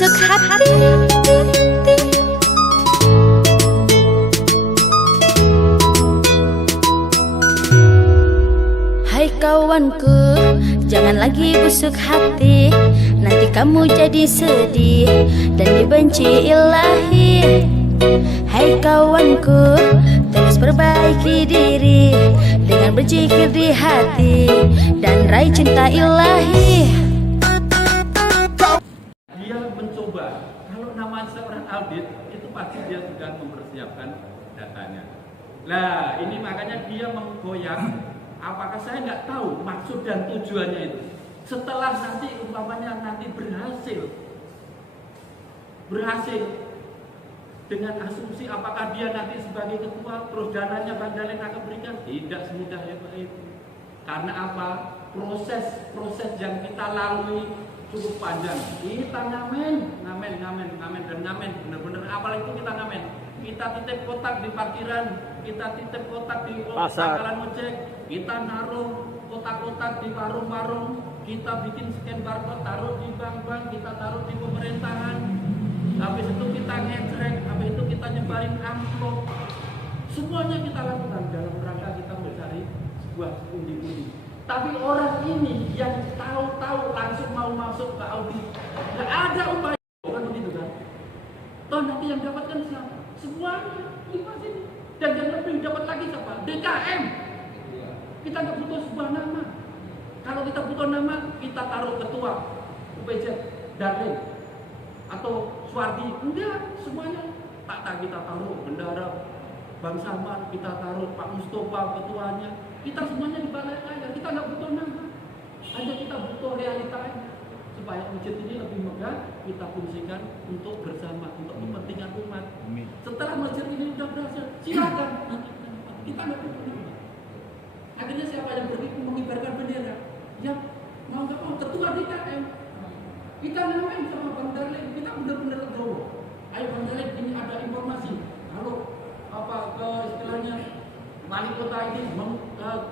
busuk hati. Hai kawanku, jangan lagi busuk hati, nanti kamu jadi sedih dan dibenci ilahi. Hai kawanku, terus perbaiki diri dengan berzikir di hati dan raih cinta ilahi. Dia mencoba, kalau nama seorang audit itu pasti dia sudah mempersiapkan datanya. Nah ini makanya dia menggoyang. Apakah saya nggak tahu maksud dan tujuannya itu. Setelah nanti umpamanya nanti berhasil dengan asumsi apakah dia nanti sebagai ketua terus dananya Bang Dalen akan berikan, tidak semudah itu. Karena apa? Proses yang kita lalui cukup panjang. Kita ngamen bener-bener apalagi itu kita ngamen. Kita titip kotak di parkiran, kita titip kotak di pangkalan ojek, kita naruh kotak-kotak di warung-warung, kita bikin scan barcode, taruh di bank-bank, kita taruh di pemerintahan. Habis itu kita ngecrek, habis itu kita nyebarin amplop. Semuanya kita lakukan dalam rangka kita mencari sebuah pundi-pundi. Tapi orang ini yang tahu-tahu langsung mau masuk ke audit, nggak ada upaya, bukan begitu kan? Toh nanti yang dapatkan siapa? Semuanya lima sini. Dan yang lebih dapat lagi siapa? DKM. Kita nggak butuh sebuah nama. Kalau kita butuh nama, kita taruh ketua UPJ Darling atau Suwardi. Enggak, semuanya tak kita taruh bendara Bang Samad, kita taruh Pak Mustofa ketuanya. Kita semuanya di balai aja. Kita nggak butuh nama. Hanya kita butuh realitanya. Supaya masjid ini lebih megah, kita fungsikan untuk bersama, untuk kepentingan umat. Setelah masjid ini sudah berhasil, silakan kita nggak peduli. Akhirnya siapa yang mengibarkan bendera? Yang mau nggak mau ketua DKM. Kita namain sama Bang Darling, kita benar-benar legowo. Ayo Bang Darling, ini ada informasi. Kalau ke istilahnya wali kota ini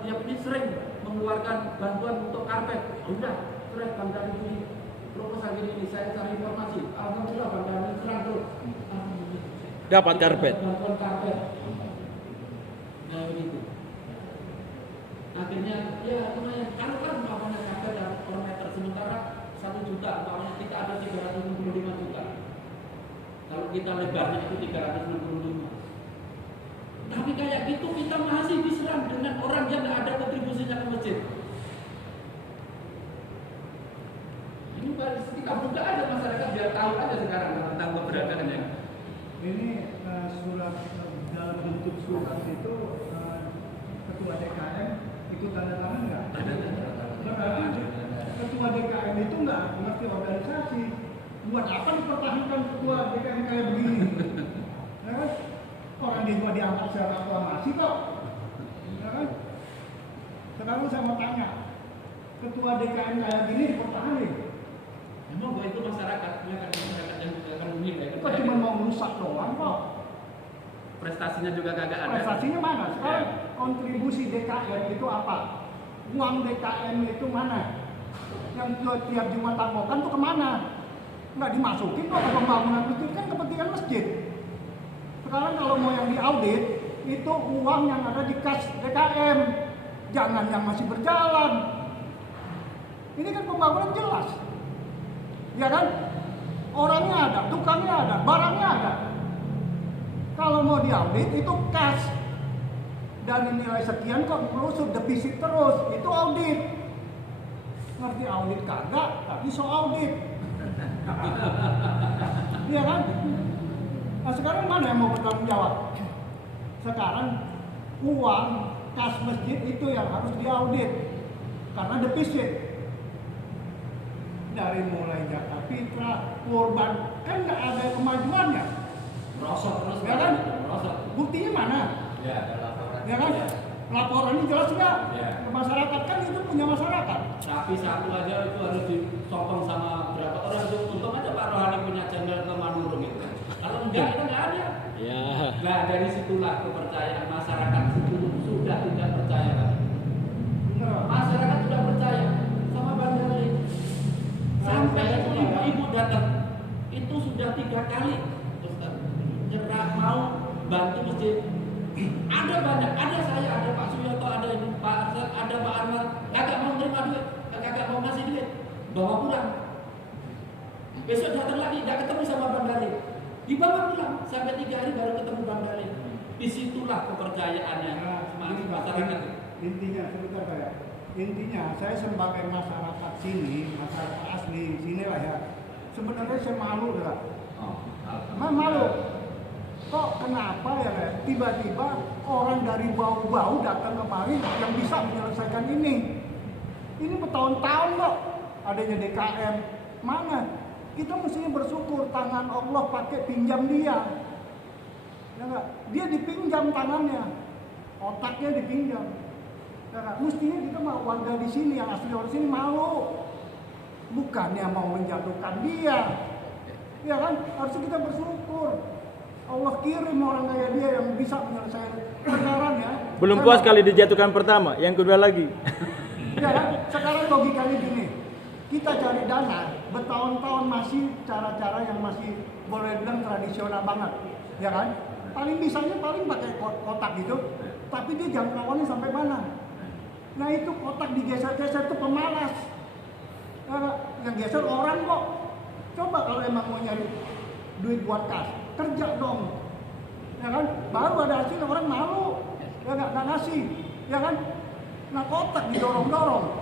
tiap ini sering mengeluarkan bantuan untuk karpet. Udah, terus Bang Darling ini proposal ini saya cari informasi. Alhamdulillah Bang Darling serang terus. Dapat karpet. Bantuan karpet. Nah begitu. Akhirnya ya lumayan. Kalau kan umpamanya karpet per meter sementara 1 juta, umpamanya kita ada 365 juta. Kalau kita lebarnya itu 365. Tapi kayak gitu kita masih diserang dengan orang yang tidak ada kontribusinya ke masjid. Ini kita buka aja masyarakat biar tahu aja sekarang tentang keberadaannya. Ini surat dalam bentuk surat itu ketua DKM ikut tanda tangan nggak? Berarti ketua DKM itu nggak ngerti organisasi. Buat apa dipertahankan ketua DKM kayak begini? Ya kan? Orang dia diangkat secara aklamasi kok. Ya kan? Sekarang saya mau tanya, ketua DKM kayak gini dipertahankan? Emang gue itu masyarakat yang akan menilai. Kok cuma mau merusak doang kok? Prestasinya juga kagak ada. Prestasinya mana? Sekarang kontribusi DKM itu apa? Uang DKM itu mana? Yang tiap Jumat tampokan tuh kemana? Nggak dimasukin kok ke pembangunan masjid, kan kepentingan masjid. Sekarang kalau mau yang diaudit, itu uang yang ada di kas DKM, jangan yang masih berjalan. Ini kan pembangunan jelas. Ya kan? Orangnya ada, tukangnya ada, barangnya ada. Kalau mau diaudit itu kas. Dari nilai sekian kok merusut defisit terus, itu audit. Ngerti audit kagak, tapi so audit. Iya kan? Nah sekarang mana yang mau bertanggung jawab? Sekarang uang kas masjid itu yang harus diaudit karena defisit. Dari mulai zakat fitrah, kurban, kan nggak ada kemajuannya. Merosot terus, ya kan? Merosot. Buktinya mana? Ya, ada laporan. Ya kan? Ya. Laporannya jelas nggak? Ya. Ke masyarakat kan itu punya masyarakat. Tapi satu aja itu harus disokong sama berapa orang itu. Untung aja Pak Rohani punya channel ke Manurung itu. Kalau enggak itu nggak ada. Ya. Nah dari situlah kepercayaan masyarakat itu sudah tidak percaya lagi. Masyarakat sudah percaya sama Bang Darling. Sampai itu ibu-ibu datang, itu Ada banyak, ada saya, ada Pak Suyoto, ada Pak Arsel, ada Pak Anwar, kagak mau terima duit, kagak mau ngasih duit, bawa pulang. Besok datang lagi, nggak ketemu sama Bang Dalil, dibawa pulang sampai 3 hari baru ketemu Bang Dalil. Disitulah kepercayaannya masyarakat. Intinya sebentar saya. Intinya saya sebagai masyarakat sini, masyarakat asli sini lah ya. Sebenarnya saya malu lah. Malu. Kok kenapa ya tiba-tiba orang dari bau-bau datang kemari yang bisa menyelesaikan ini? Ini bertahun-tahun kok adanya DKM. Mana? Kita mestinya bersyukur tangan Allah pakai pinjam dia. Ya enggak? Dia dipinjam tangannya, otaknya dipinjam. Ya enggak? Mestinya kita mau warga di sini yang asli orang sini malu, bukannya mau menjatuhkan dia. Ya kan? Harusnya kita bersyukur. Allah kirim orang kayak dia yang bisa menyelesaikan perkaranya. Belum puas kali dijatuhkan pertama, yang kedua lagi. Ya kan? Sekarang logikanya gini, kita cari dana bertahun-tahun masih cara-cara yang masih boleh bilang tradisional banget, ya kan? Paling bisanya paling pakai kotak gitu, tapi dia jangkauannya sampai mana? Nah itu kotak digeser-geser itu pemalas. Yang geser orang kok. Coba kalau emang mau nyari duit buat kas, kerja dong, ya kan? Baru ada hasil orang malu, ya nggak ngasih, ya kan? Nah kotak didorong-dorong.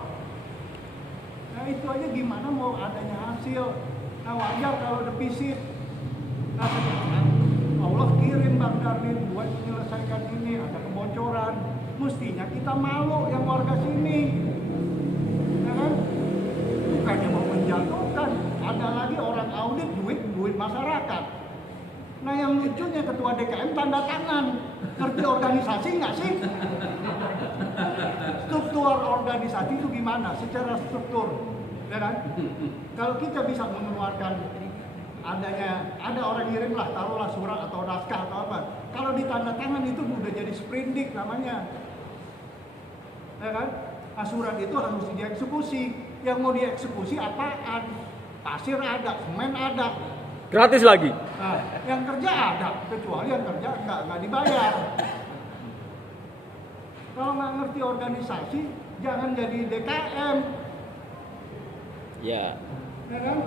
Nah itu aja gimana mau adanya hasil. Nah wajar kalau defisit. Nah sekarang Allah kirim Bang Darmin buat menyelesaikan ini, ada kebocoran. Mestinya kita malu yang warga sini, ya kan? Bukannya mau menjatuhkan. Ada lagi orang audit duit masyarakat. Nah yang lucunya ketua DKM tanda tangan. Ngerti organisasi nggak sih? Struktur organisasi itu gimana? Secara struktur, ya kan? Kalau kita bisa mengeluarkan ada orang ngirim lah, taruhlah surat atau naskah atau apa. Kalau ditanda tangan itu udah jadi sprindik namanya, ya kan? Nah, surat itu harus dieksekusi. Yang mau dieksekusi apaan? Pasir ada, semen ada. Gratis lagi. Nah, yang kerja ada, kecuali yang kerja nggak dibayar. Kalau nggak ngerti organisasi, jangan jadi DKM. Ya. Ya kan?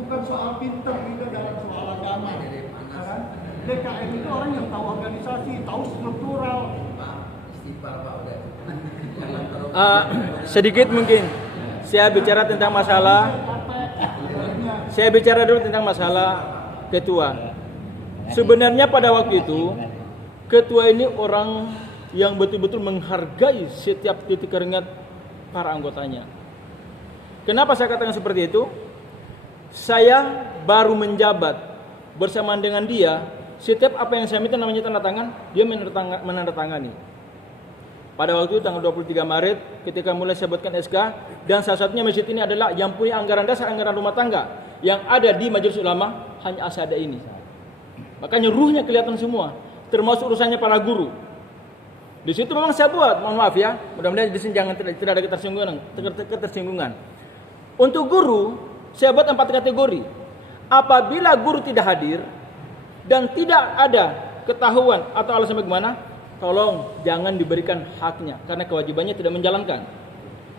Bukan soal pinter gitu dalam soal agama. Ya kan? DKM itu orang yang tahu organisasi, tahu struktural. Sedikit mungkin saya bicara tentang masalah. Saya bicara dulu tentang masalah ketua. Sebenarnya pada waktu itu ketua ini orang yang betul-betul menghargai setiap titik keringat para anggotanya. Kenapa saya katakan seperti itu? Saya baru menjabat bersamaan dengan dia. Setiap apa yang saya minta namanya tanda tangan, dia menandatangani. Pada waktu itu tanggal 23 Maret ketika mulai saya buatkan SK, dan salah satunya masjid ini adalah yang punya anggaran dasar, anggaran rumah tangga yang ada di Majelis Ulama hanya asada ini. Makanya ruhnya kelihatan semua, termasuk urusannya para guru. Di situ memang saya buat, mohon maaf ya, mudah-mudahan di sini jangan tidak ada ketersinggungan. Untuk guru saya buat 4 kategori. Apabila guru tidak hadir dan tidak ada ketahuan atau alasan bagaimana, tolong jangan diberikan haknya karena kewajibannya tidak menjalankan.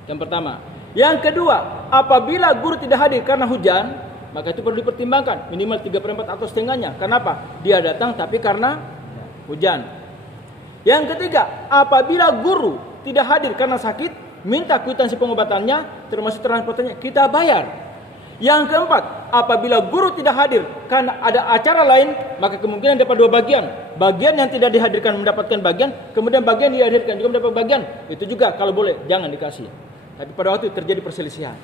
Yang pertama. Yang kedua, apabila guru tidak hadir karena hujan, maka itu perlu dipertimbangkan minimal 3/4 atau setengahnya. Kenapa? Dia datang tapi karena hujan. Yang ketiga, apabila guru tidak hadir karena sakit, minta kwitansi pengobatannya termasuk transportnya kita bayar. Yang keempat, apabila guru tidak hadir karena ada acara lain, maka kemungkinan dapat 2 bagian. Bagian yang tidak dihadirkan mendapatkan bagian, kemudian bagian dihadirkan juga mendapat bagian. Itu juga kalau boleh jangan dikasih. Tapi pada waktu itu terjadi perselisihan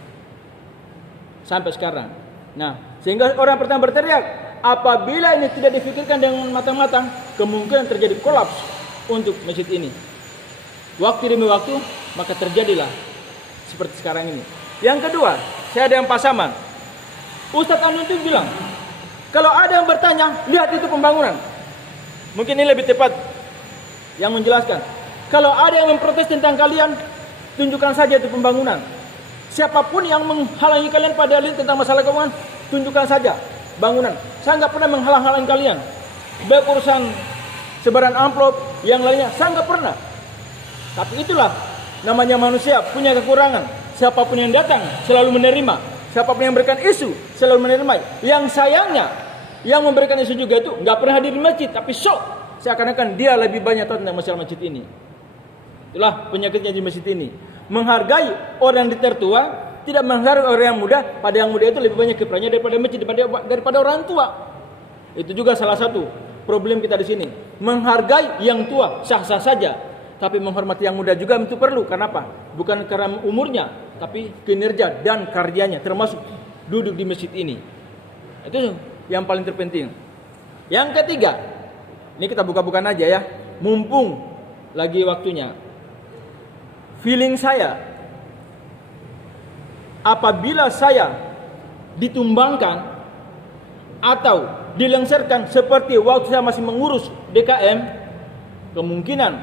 sampai sekarang. Nah, sehingga orang pertama berteriak, apabila ini tidak difikirkan dengan matang-matang, kemungkinan terjadi kolaps untuk masjid ini. Waktu demi waktu, maka terjadilah seperti sekarang ini. Yang kedua, saya ada yang pasaman. Ustadz Anu itu bilang, kalau ada yang bertanya, lihat itu pembangunan. Mungkin ini lebih tepat yang menjelaskan. Kalau ada yang memprotes tentang kalian, tunjukkan saja itu pembangunan. Siapapun yang menghalangi kalian pada dalil tentang masalah keuangan, tunjukkan saja bangunan. Saya nggak pernah menghalang-halangi kalian. Baik urusan sebaran amplop, yang lainnya saya nggak pernah. Tapi itulah namanya manusia, punya kekurangan. Siapapun yang datang selalu menerima, siapapun yang memberikan isu selalu menerima. Yang sayangnya, yang memberikan isu juga itu nggak pernah hadir di masjid, tapi sok seakan-akan dia lebih banyak tahu tentang masalah masjid ini. Itulah penyakitnya di masjid ini. Menghargai orang yang tertua, tidak menghargai orang yang muda. Pada yang muda itu lebih banyak kiprahnya daripada masjid, daripada orang tua. Itu juga salah satu problem kita di sini. Menghargai yang tua sah-sah saja, tapi menghormati yang muda juga itu perlu. Kenapa? Bukan karena umurnya, tapi kinerja dan karyanya, termasuk duduk di masjid ini. Itu yang paling terpenting. Yang ketiga, ini kita buka-bukaan aja ya, mumpung lagi waktunya. Feeling saya, apabila saya ditumbangkan atau dilengsarkan seperti waktu saya masih mengurus DKM, kemungkinan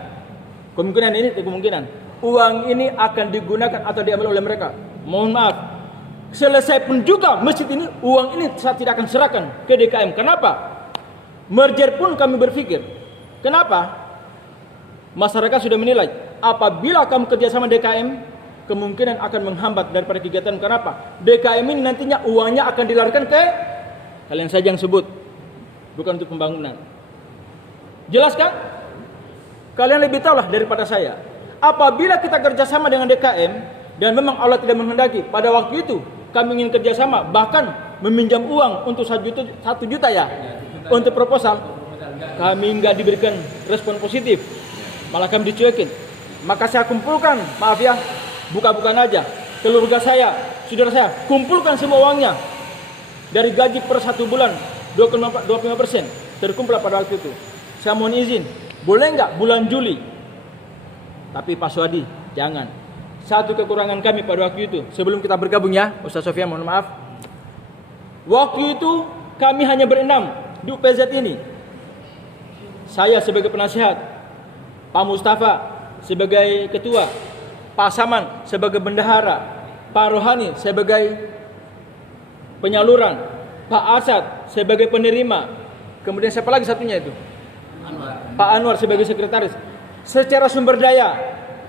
uang ini akan digunakan atau diambil oleh mereka. Mohon maaf, selesai pun juga masjid ini, uang ini saya tidak akan serahkan ke DKM. Kenapa? Merger pun kami berpikir, kenapa? Masyarakat sudah menilai, apabila kamu kerjasama DKM, kemungkinan akan menghambat daripada kegiatan. Kenapa? DKM ini nantinya uangnya akan dilarikan ke kalian saja yang sebut, bukan untuk pembangunan. Jelas kan? Kalian lebih tahu lah daripada saya. Apabila kita kerjasama dengan DKM, dan memang Allah tidak menghendaki pada waktu itu kami ingin kerjasama, bahkan meminjam uang untuk 1 juta ya, untuk proposal, kami nggak diberikan respon positif, malah kami dicuekin. Maka saya kumpulkan, maaf ya, buka-bukaan aja, keluarga saya, saudara saya, kumpulkan semua uangnya. Dari gaji per 1 bulan 25% terkumpul pada waktu itu. Saya mohon izin, boleh nggak bulan Juli? Tapi Pak Suadi, jangan. Satu kekurangan kami pada waktu itu, sebelum kita bergabung ya, Ustaz Sofyan, mohon maaf. Waktu itu kami hanya berenam di UPZ ini. Saya sebagai penasihat, Pak Mustafa sebagai ketua, Pak Saman sebagai bendahara, Pak Rohani sebagai penyaluran, Pak Asad sebagai penerima, kemudian siapa lagi satunya itu? Pak Anwar sebagai sekretaris. Secara sumber daya,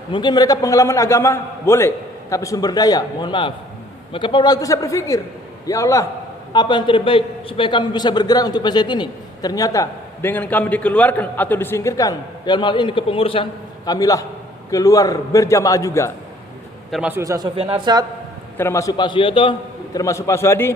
mungkin mereka pengalaman agama boleh, tapi sumber daya, mohon maaf. Maka pada waktu itu saya berpikir, ya Allah, apa yang terbaik supaya kami bisa bergerak untuk PZ ini? Ternyata dengan kami dikeluarkan atau disingkirkan dalam hal ini kepengurusan, kamilah keluar berjamaah juga. Termasuk Ustaz Sofyan Arsad, termasuk Pak Suyoto, termasuk Pak Suadi.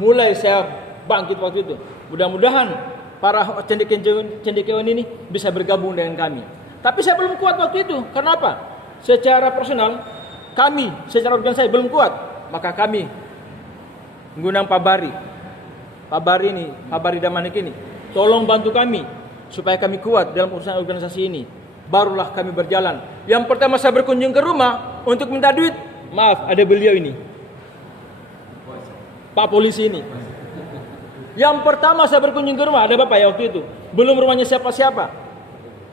Mulai saya bangkit waktu itu. Mudah-mudahan para cendekiawan ini bisa bergabung dengan kami. Tapi saya belum kuat waktu itu. Kenapa? Secara personal kami, secara organisasi belum kuat. Maka kami menggunakan Pak Bari Damanik ini, tolong bantu kami supaya kami kuat dalam urusan organisasi ini. Barulah kami berjalan. Yang pertama saya berkunjung ke rumah untuk minta duit. Maaf, ada beliau ini, Pak polisi ini. Yang pertama saya berkunjung ke rumah, ada bapak ya waktu itu, belum rumahnya siapa-siapa,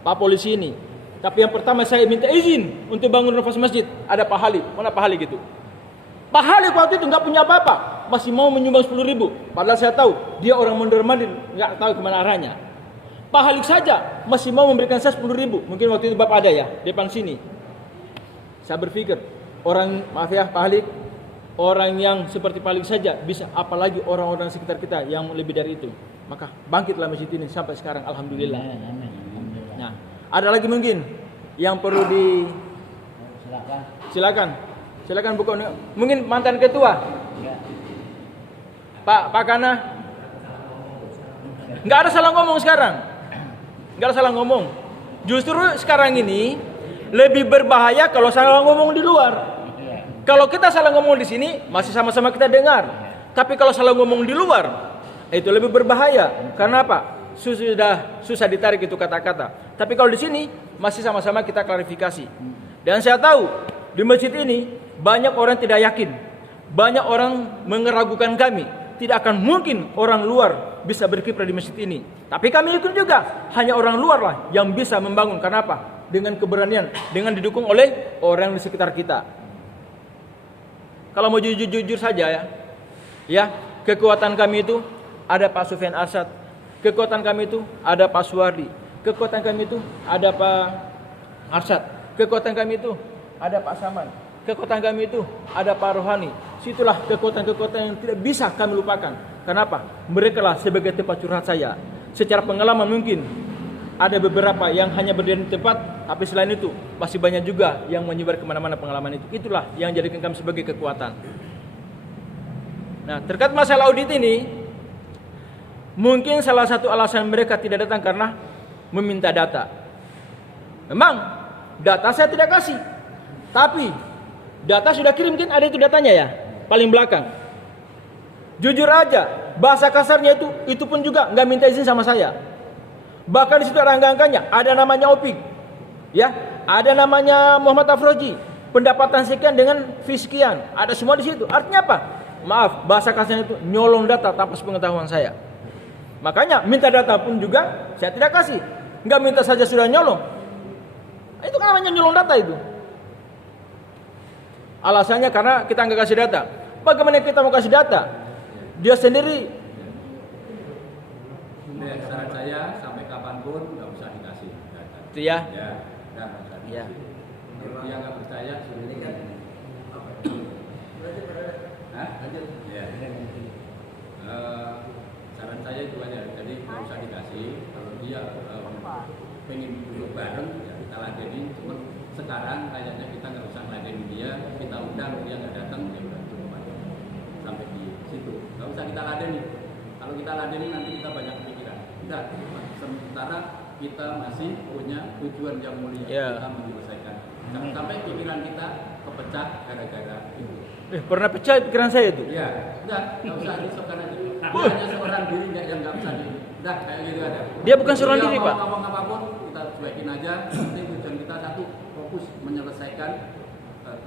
Pak polisi ini. Tapi yang pertama saya minta izin untuk bangun renovasi masjid, ada Pak Halik. Mana Pak Halik itu? Pak Halik waktu itu nggak punya apa-apa, masih mau menyumbang 10.000. Padahal saya tahu dia orang mondar-mandir, nggak tahu kemana arahnya. Pak Halik saja masih mau memberikan saya 10.000. Mungkin waktu itu bapak ada ya depan sini. Saya berpikir, orang, maaf ya Pak Halik, orang yang seperti Pak Halik saja bisa, apalagi orang-orang sekitar kita yang lebih dari itu. Maka bangkitlah masjid ini sampai sekarang, alhamdulillah. Nah, ada lagi mungkin yang perlu di silakan buka. Mungkin mantan ketua Pak Kana, nggak ada salah ngomong sekarang, nggak ada salah ngomong. Justru sekarang ini lebih berbahaya kalau salah ngomong di luar. Kalau kita salah ngomong di sini masih sama-sama kita dengar, tapi kalau salah ngomong di luar itu lebih berbahaya. Karena apa? Susah ditarik itu kata-kata. Tapi kalau di sini masih sama-sama kita klarifikasi. Dan saya tahu di masjid ini banyak orang tidak yakin, banyak orang meragukan kami. Tidak akan mungkin orang luar bisa berkiprah di masjid ini. Tapi kami ikut juga, hanya orang luar lah yang bisa membangun. Karena apa? Dengan keberanian, dengan didukung oleh orang di sekitar kita. Kalau mau jujur saja ya, kekuatan kami itu ada Pak Sofyan Arsad, Kekuatan kami itu ada Pak Suwardi. Kekuatan kami itu ada Pak Arsyad. Kekuatan kami itu ada Pak Saman. Kekuatan kami itu ada Pak Rohani. Situlah kekuatan-kekuatan yang tidak bisa kami lupakan. Kenapa? Mereka lah sebagai tempat curhat saya. Secara pengalaman mungkin ada beberapa yang hanya berdiri di tempat, tapi selain itu masih banyak juga yang menyebar kemana-mana pengalaman itu. Itulah yang jadikan kami sebagai kekuatan. Nah, terkait masalah audit ini, mungkin salah satu alasan mereka tidak datang karena meminta data. Memang data saya tidak kasih, tapi data sudah kirim, kan ada itu datanya ya, paling belakang. Jujur aja, bahasa kasarnya itu pun juga nggak minta izin sama saya. Bahkan di situ ada angka-angkanya, ada namanya Opik, ya, ada namanya Muhammad Afroji, pendapatan sekian dengan fee sekian, ada semua di situ. Artinya apa? Maaf, bahasa kasarnya itu nyolong data tanpa sepengetahuan saya. Makanya minta data pun juga saya tidak kasih. Nggak minta saja sudah nyolong. Itu kan namanya nyolong data itu. Alasannya karena kita nggak kasih data. Bagaimana kita mau kasih data? Dia sendiri. Saran saya sampai kapanpun nggak usah dikasih data. Itu ya. Ya, nggak usah dikasih. Ya. Kalau dia nggak percaya, sudah ini kan. Hah? Ya. Saran saya itu aja. Jadi nggak usah dikasih. Kalau dia pengen duduk bareng, ya kita ladenin. Cuma sekarang kayaknya kita nggak usah ladenin dia. Kita undang, dia nggak datang, ya udah cukup aja. Sampai di situ. Nggak usah kita ladenin. Kalau kita ladenin nanti kita banyak pikiran. Tidak. Sementara kita masih punya tujuan yang mulia. Yeah. Kita menyelesaikan. Jangan sampai pikiran kita kepecah gara-gara itu. Pernah pecah pikiran saya itu. Iya, nggak usah risaukan aja. Dia hanya seorang diri yang nggak usah di. Udah kayak gitu aja. Dia bukan seorang diri, Pak. Ngomong apapun kita cuekin aja. Nanti tujuan kita satu, fokus menyelesaikan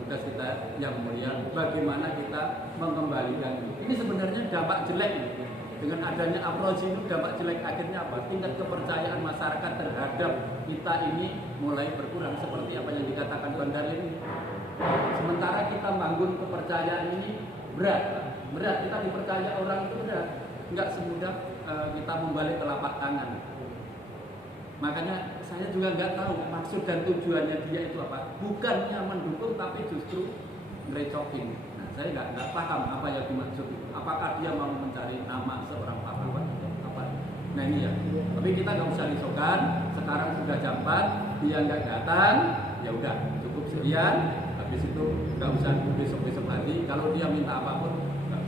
tugas kita yang mulia. Bagaimana kita mengembalikan ini sebenarnya dampak jelek dengan adanya approach ini, dampak jelek akhirnya apa? Tingkat kepercayaan masyarakat terhadap kita ini mulai berkurang seperti apa yang dikatakan Bang Darlin. Sementara kita bangun kepercayaan ini berat. Kita dipercaya orang itu berat. Nggak semudah kita membalik telapak tangan. Makanya saya juga nggak tahu maksud dan tujuannya dia itu apa. Bukannya mendukung tapi justru ngerecokin. Nah, saya nggak paham apa yang dimaksud. Apakah dia mau mencari nama seorang pahlawan atau apa? Nah ini ya. Tapi kita nggak usah risaukan. Sekarang sudah jam 4, dia nggak datang. Ya udah cukup sekian. Habis itu nggak usah besok lagi. Kalau dia minta apapun, nggak usah.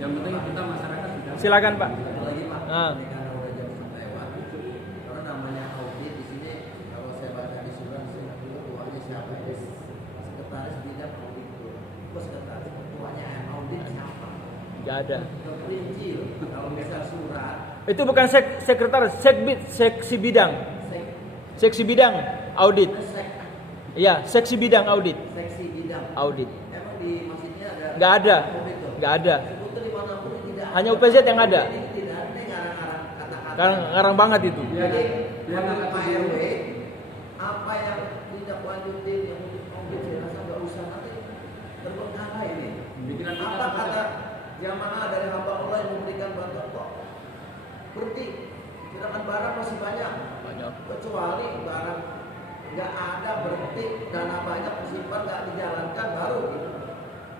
Yang penting kita masyarakat sudah. Silakan Pak. Lagi Pak. Ah. Ini karena udah jam lewat. Karena namanya audit di sini kalau saya baca di surat saya dulu ketuanya siapa? Sekretaris bidang audit itu. Kok sekretaris ketuanya audit siapa? Nggak ada. Terperinci loh. Kalau misal surat. Itu bukan sekretaris, seksi bidang. Seksi bidang audit. Iya, seksi bidang audit. Seksi bidang Audit. Emang di masjidnya ada? Nggak ada. Nggak ada. Sebutnya di manapun tidak. Hanya UPZ yang ada. Ini tidak ada ngarang-ngarang kata-kata. Ngarang banget itu. Jadi Dia nggak Pak setuju. RW apa yang tidak lanjutin yang audit saya rasa nggak usah nanti terbengkalai ini. Pikiran kita Apa kepecah. kata jamaah dari hamba Allah yang memberikan bantuan kok berhenti, sedangkan barang masih banyak, kecuali barang nggak ada berhenti, dana banyak disimpan nggak dijalankan baru gitu.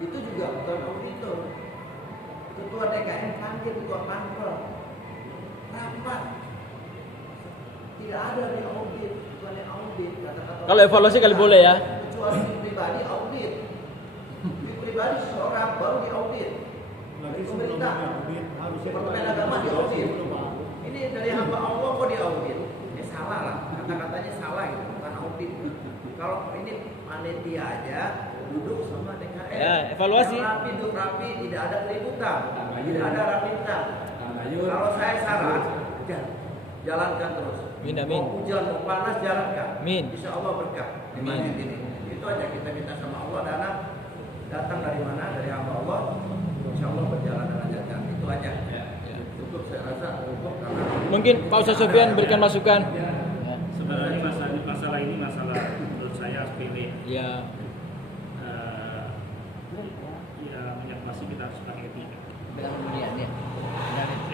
Itu juga bukan auditor. Ketua DKM panggil ketua kantor rapat, tidak ada di audit, bukan di audit. Kata-kata Kalau evaluasi kali boleh ya. kecuali di pribadi audit, di pribadi seseorang baru di audit. Dari pemerintah, Departemen Agama di audit. Ini dari hamba Allah kok di audit? Ya salah lah, kata-katanya salah gitu, bukan audit. Kalau ini panitia aja duduk sama DKM. Ya, evaluasi. Yang rapi, duduk rapi, tidak ada keributan, tidak ada rapimnas. Ayun. Kalau saya saran, jalankan terus. Amin, amin. Mau hujan, mau panas, jalankan. Amin. Insya Allah berkah. Di Amin. masjid ini. Itu aja kita minta sama Allah, dana datang dari mana? Dari hamba Allah. Insya Allah berjalan dengan lancar. Itu aja. Cukup, saya rasa cukup karena Mungkin Pak Ustaz Sofyan berikan masukan. Sebenarnya masalah ini masalah menurut saya sepele. Ya. Ya minyak plastik kita harus pakai etika. Dengan kemudian ya.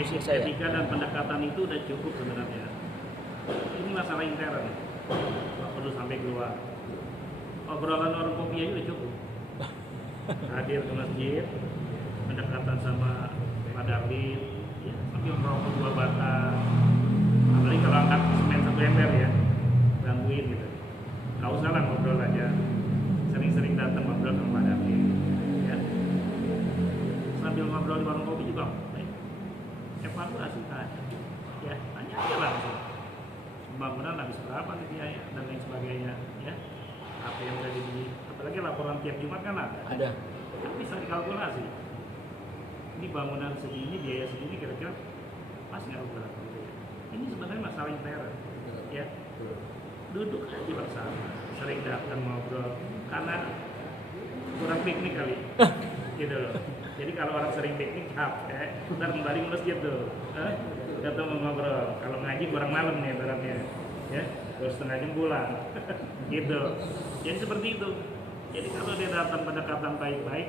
etika dan pendekatan itu udah cukup sebenarnya. Ini masalah intern, nggak perlu sampai keluar. Obrolan warung kopi aja udah cukup. Hadir ke masjid, pendekatan sama Pak Darwin, ya, sambil merokok 2 batang. Apalagi kalau angkat semen 1 ember ya, gangguin gitu. Nggak usah lah ngobrol aja. Sering-sering datang ngobrol sama Pak Darwin, ya. Sambil ngobrol di warung kopi juga, evaluasi aja, ya, tanya aja langsung. Pembangunan habis berapa nih biaya dan lain sebagainya, ya. Apa yang udah dibeli, apalagi laporan tiap Jumat kan ada. Kan bisa dikalkulasi. Ini bangunan segini, biaya segini, kira-kira pas nggak berapa? Ini sebenarnya masalah intern, ya. Duduk aja bersama, sering datang ngobrol, karena kurang piknik kali, gitu loh. Jadi kalau orang sering piknik capek, ntar kembali ke masjid tuh, ketemu ngobrol. Kalau ngaji kurang malam nih baratnya, ya, baru setengah jam pulang, gitu. Jadi seperti itu. Jadi kalau dia datang pendekatan baik-baik,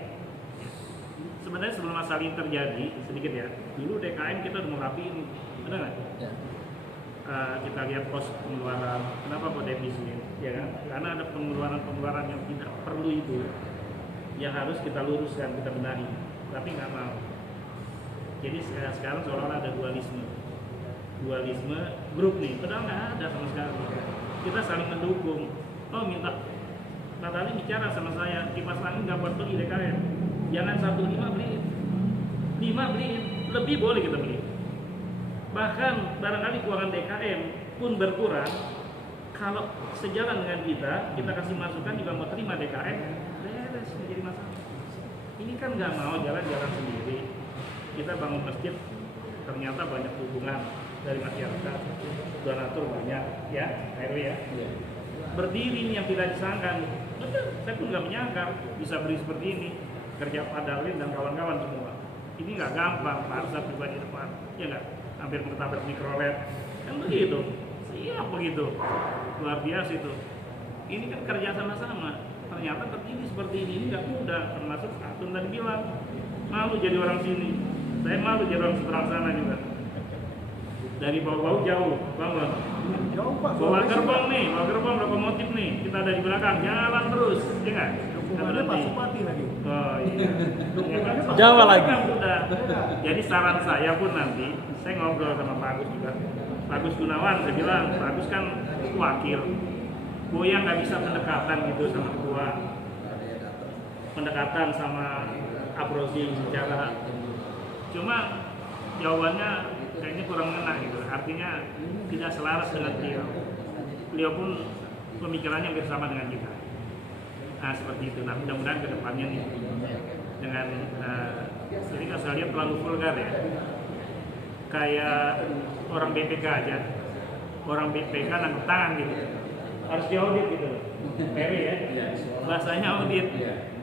sebenarnya sebelum masalah ini terjadi, sedikit ya, dulu DKM kita udah merapiin, benar nggak? Ya. Kita lihat pos pengeluaran, kenapa kok defisit, ya kan? Karena ada pengeluaran yang tidak perlu itu, yang harus kita luruskan, kita benahi, tapi nggak mau. Jadi sekarang seolah-olah ada dualisme grup nih, padahal nggak ada sama sekali. Kita saling mendukung. Oh minta, Pak Ali bicara sama saya, kipas angin nggak buat beli DKM, jangan 1,5 beliin, 5 beliin, lebih boleh kita beli. Bahkan barangkali keuangan DKM pun berkurang, kalau sejalan dengan kita kasih masukan juga mau terima DKM, beres, menjadi masalah. Ini kan nggak mau jalan-jalan sendiri. Kita bangun masjid, ternyata banyak hubungan dari masyarakat, donatur banyak, ya, RW ya. Berdiri nih yang tidak disangka, betul, saya pun nggak menyangka bisa beri seperti ini. Kerja Pak Darwin dan kawan-kawan semua. Ini nggak gampang, Pak Arsa pribadi depan, ya nggak? Hampir menabrak mikrolet, kan begitu. Siap begitu, luar biasa itu. Ini kan kerja sama-sama. Ternyata terjadi seperti ini nggak mudah. Termasuk Atun tadi bilang, malu jadi orang sini. Saya malu jadi orang seberang sana juga. Dari bau-bau jauh, bangun. Jauh Pak. Bawa gerbong lokomotif nih. Kita ada di belakang, jalan terus, ya nggak? Dukungannya Pak Supati lagi. Oh iya. Ya kan? Jawa lagi. Udah. Jadi saran saya pun nanti, saya ngobrol sama Pak Agus juga. Pak Agus Gunawan, saya bilang, Pak Agus kan wakil. Boya nggak bisa pendekatan gitu sama ketua. Pendekatan sama approaching secara. Cuma jawabannya kayaknya kurang ngena gitu. Artinya tidak selaras dengan beliau. Beliau pun pemikirannya hampir sama dengan kita. Nah seperti itu. Nah mudah-mudahan ke depannya nih dengan jadi kalau saya lihat terlalu vulgar ya. Kayak orang BPK aja. Orang BPK nangkep tangan gitu. Harus diaudit gitu. Peri ya. Bahasanya audit.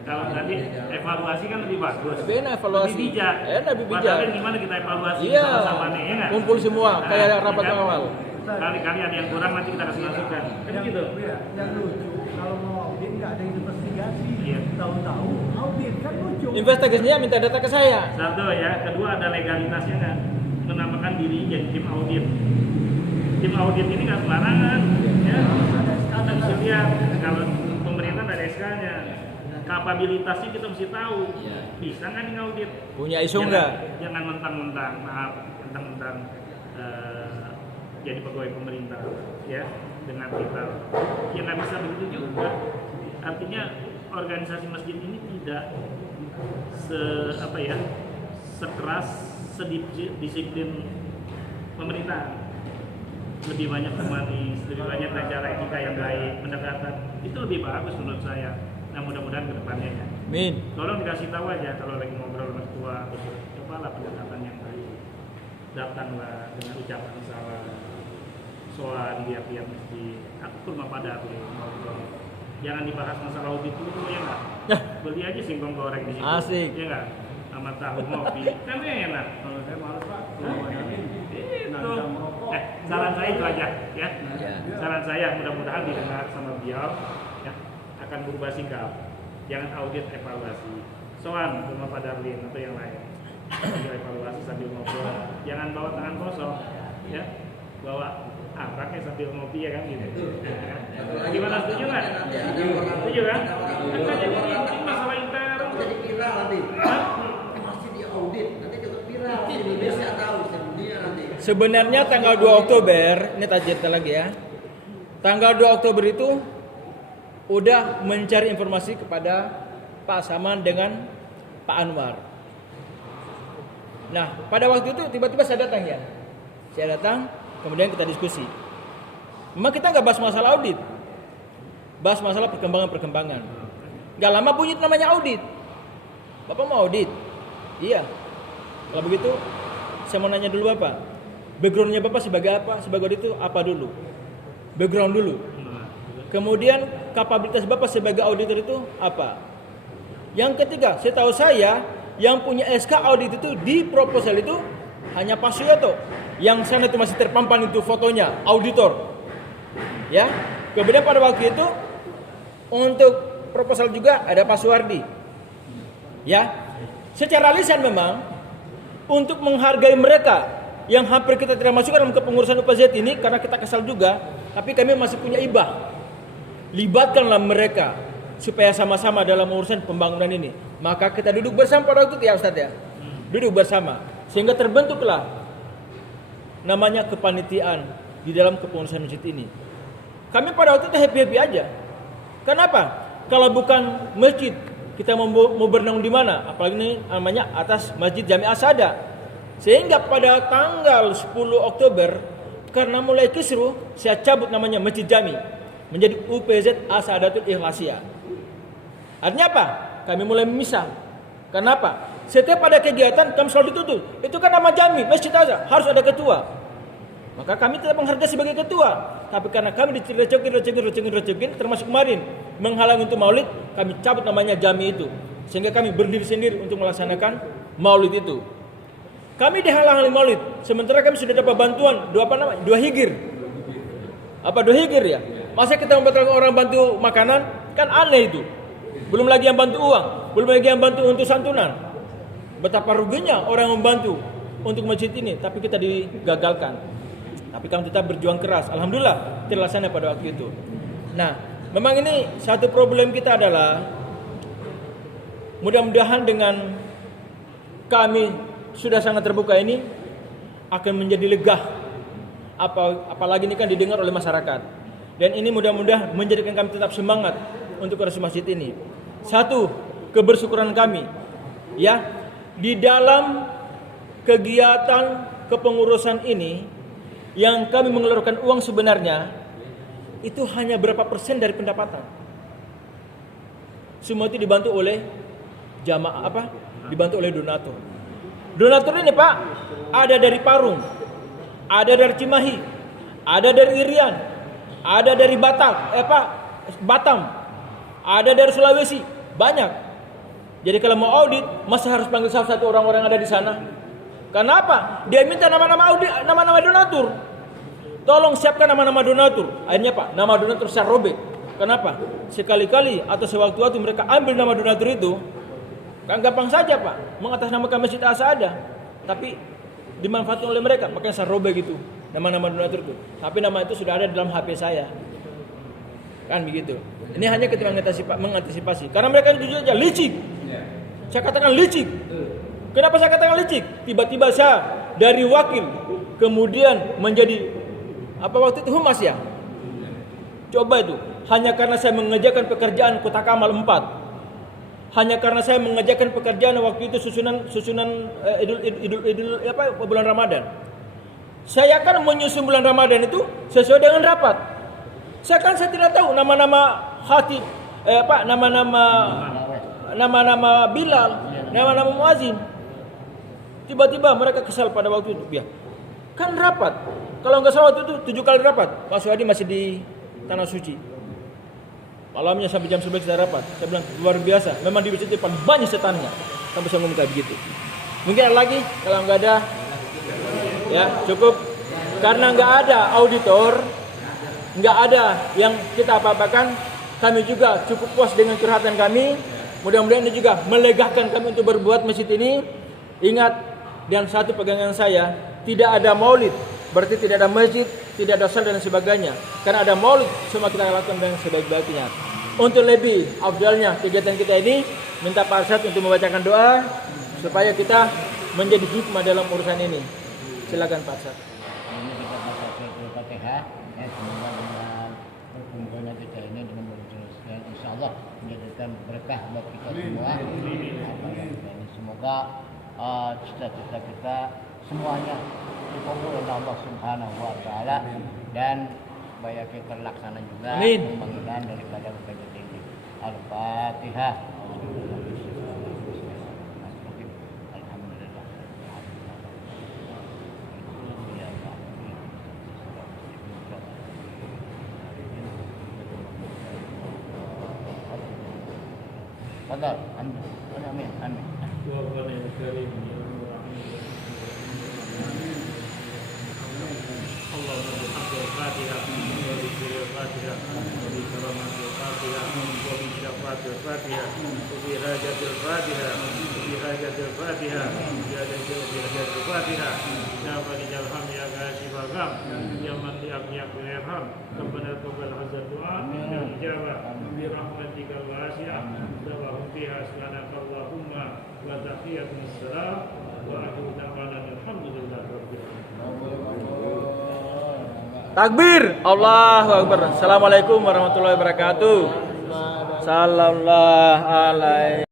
Kalau tadi evaluasi kan lebih bagus. Lebih enak evaluasi. Lebih bijak. Lebih bijak. Padahal gimana kita evaluasi Iya. sama-sama nih, ya nggak? Kumpul semua kayak rapat ya kan? awal. Kali-kali ada yang kurang nanti kita kasih masukan. Kan gitu. Yang lucu, kalau mau audit nggak ada investigasi. Iya. Tahu-tahu audit kan lucu. Investigasinya minta data ke saya. Satu ya, kedua ada legalitasnya nggak? Menamakan diri jadi tim audit. Tim audit ini nggak sembarangan, ya. Kita mesti lihat kalau pemerintah ada SK-nya. Kapabilitasnya kita mesti tahu, bisa nggak nih ngaudit? Punya isu nggak? Jangan mentang-mentang, mentang-mentang jadi pegawai pemerintah, ya dengan kita, ya nggak bisa begitu juga. Artinya organisasi masjid ini tidak sekeras, sedisiplin pemerintah. Lebih banyak humanis, lebih banyak acara etika yang baik, pendekatan itu lebih bagus menurut saya. Nah mudah-mudahan ke depannya ya. Min. Tolong dikasih tahu aja kalau lagi ngobrol sama ketua, cobalah pendekatan yang baik. Datanglah dengan ucapan salam, soal di tiap masjid, aku ke rumah Pak Darwin ngobrol. Jangan dibahas masalah audit dulu ya nggak? Beli aja singkong goreng di situ. Asik. Ya nggak? Sama tahu ngopi, kan enak. Kalau saya malas Pak. Itu. Saran saya itu aja ya. Saran saya mudah-mudahan didengar sama beliau ya, akan berubah sikap. Jangan audit evaluasi. Soan sama Pak Darwin atau yang lain. sambil evaluasi sambil ngobrol. Jangan bawa tangan kosong, ya. Bawa arak sambil ngopi ya kan gitu. Gimana, setuju nggak? Setuju kan? Kan jadi ini masalah intern. Jadi viral nanti. Hah? Masih diaudit, nanti juga viral. Indonesia tahu, dunia nanti. Sebenarnya tanggal 2 Oktober, ini tak cerita lagi ya. Tanggal 2 Oktober itu udah mencari informasi kepada Pak Saman dengan Pak Anwar. Nah, pada waktu itu tiba-tiba saya datang ya. Saya datang, kemudian kita diskusi. Memang kita nggak bahas masalah audit, bahas masalah perkembangan-perkembangan. Gak lama bunyi namanya audit. Bapak mau audit? Iya. Kalau begitu, saya mau nanya dulu Bapak. Backgroundnya Bapak sebagai apa? Sebagai audit itu apa dulu? Background dulu. Kemudian kapabilitas Bapak sebagai auditor itu apa? Yang ketiga, setahu saya yang punya SK audit itu di proposal itu hanya Pak Suyoto. Yang sana itu masih terpampang itu fotonya, auditor. Ya. Kemudian pada waktu itu untuk proposal juga ada Pak Suwardi. Ya. Secara lisan memang untuk menghargai mereka yang hampir kita tidak masukkan dalam kepengurusan UPZ ini karena kita kesal juga, tapi kami masih punya ibah. Libatkanlah mereka supaya sama-sama dalam urusan pembangunan ini. Maka kita duduk bersama pada waktu itu ya Ustaz ya. Duduk bersama sehingga terbentuklah namanya kepanitiaan di dalam kepengurusan masjid ini. Kami pada waktu itu happy-happy aja. Kenapa? Kalau bukan masjid, kita mau bernaung di mana? Apalagi ini namanya atas Masjid Jami Asada. Sehingga pada tanggal 10 Oktober karena mulai kisruh, saya cabut namanya Masjid Jami menjadi UPZ Asadatul Ikhlasiyah. Artinya apa? Kami mulai memisah. Kenapa? Setiap ada kegiatan kami selalu ditutup. Itu kan nama Jami, Masjid Azhar, harus ada ketua. Maka kami tidak menghargai sebagai ketua. Tapi karena kami direcokin, termasuk kemarin menghalangi untuk maulid, kami cabut namanya Jami itu. Sehingga kami berdiri sendiri untuk melaksanakan maulid itu. Kami dihalang-halangi maulid, sementara kami sudah dapat bantuan 2 higir. Apa 2 higir ya? Masa kita membatalkan orang bantu makanan? Kan aneh itu. Belum lagi yang bantu uang, belum lagi yang bantu untuk santunan. Betapa ruginya orang membantu untuk masjid ini, tapi kita digagalkan. Tapi kami tetap berjuang keras. Alhamdulillah terlaksana pada waktu itu. Nah, memang ini satu problem kita adalah mudah-mudahan dengan kami sudah sangat terbuka ini akan menjadi legah. Apalagi ini kan didengar oleh masyarakat. Dan ini mudah-mudahan menjadikan kami tetap semangat untuk urus masjid ini. Satu, kebersyukuran kami ya di dalam kegiatan kepengurusan ini yang kami mengeluarkan uang sebenarnya itu hanya berapa persen dari pendapatan. Semua itu dibantu oleh jamaah dibantu oleh donatur. Donatur ini Pak ada dari Parung, ada dari Cimahi, ada dari Irian, ada dari Batam, ada dari Sulawesi, banyak. Jadi kalau mau audit, masa harus panggil salah satu orang-orang yang ada di sana? Kenapa? Dia minta nama-nama audit, nama-nama donatur. Tolong siapkan nama-nama donatur. Akhirnya Pak, nama donatur saya robek. Kenapa? Sekali-kali atau sewaktu-waktu mereka ambil nama donatur itu, kan gampang saja Pak, mengatasnamakan Masjid Asada, tapi dimanfaatkan oleh mereka, makanya saya robek gitu nama-nama donatur itu. Tapi nama itu sudah ada dalam HP saya. Kan begitu. Ini hanya kita mengantisipasi. Karena mereka itu aja licik. Saya katakan licik. Kenapa saya katakan licik? Tiba-tiba saya dari wakil kemudian menjadi waktu itu humas ya. Coba itu. Hanya karena saya mengerjakan pekerjaan Kota Kamal 4. Hanya karena saya mengerjakan pekerjaan waktu itu susunan idul bulan Ramadan. Saya kan menyusun bulan Ramadan itu sesuai dengan rapat. Saya tidak tahu nama-nama khatib, nama-nama Bilal, nama-nama muazin. Tiba-tiba mereka kesal pada waktu itu. Ya, kan rapat. Kalau nggak salah waktu itu 7 kali rapat. Pak Suhadi masih di Tanah Suci. Malamnya sampai jam 11 kita rapat. Saya bilang luar biasa. Memang di masjid depan banyak setannya. Sampai saya ngomong kayak begitu. Mungkin ada lagi, kalau nggak ada. Ya cukup, karena nggak ada auditor, nggak ada yang kita apa-apakan, kami juga cukup puas dengan curhatan kami. Mudah-mudahan ini juga melegakan kami untuk berbuat masjid ini Ingat, dan satu pegangan saya, tidak ada maulid, berarti tidak ada masjid, tidak ada salat dan sebagainya. Karena ada maulid, semua kita lakukan dengan sebaik-baiknya. Untuk lebih afdalnya kegiatan kita ini, minta Pak Arsyad untuk membacakan doa supaya kita menjadi hikmah dalam urusan ini. Silakan Pak Arsyad. Ini kita baca surat Fatihah, ya, semoga dengan berkumpulnya kita ini dengan berjelaskan, insya Allah menjadikan berkah buat kita semua. Dan semoga cita-cita kita semuanya dikabul oleh Allah Subhanahu Wa Taala dan supaya kita terlaksana juga pembangunan daripada kajian ini. Al-Fatihah. Fadal, amin, amin. اللهم بحق الفاتحة وبسر الفاتحة وبكرامة الفاتحة وبشفاعة الفاتحة وبهاجة الفاتحة وبهاجة الفاتحة وبهاجة الفاتحة يا فرج الهم يا كاشف الغم يا من لأبنياء الإرحام ربنا تقبل هذا الدعاء بالإجابة برحمتك الواسعة دعوهم فيها سبحانك اللهم وتحياتهم السلام وآخر دعوانا الحمد لله رب العالمين. Takbir, Allahu Akbar. Assalamualaikum warahmatullahi wabarakatuh. Sallallahu alaihi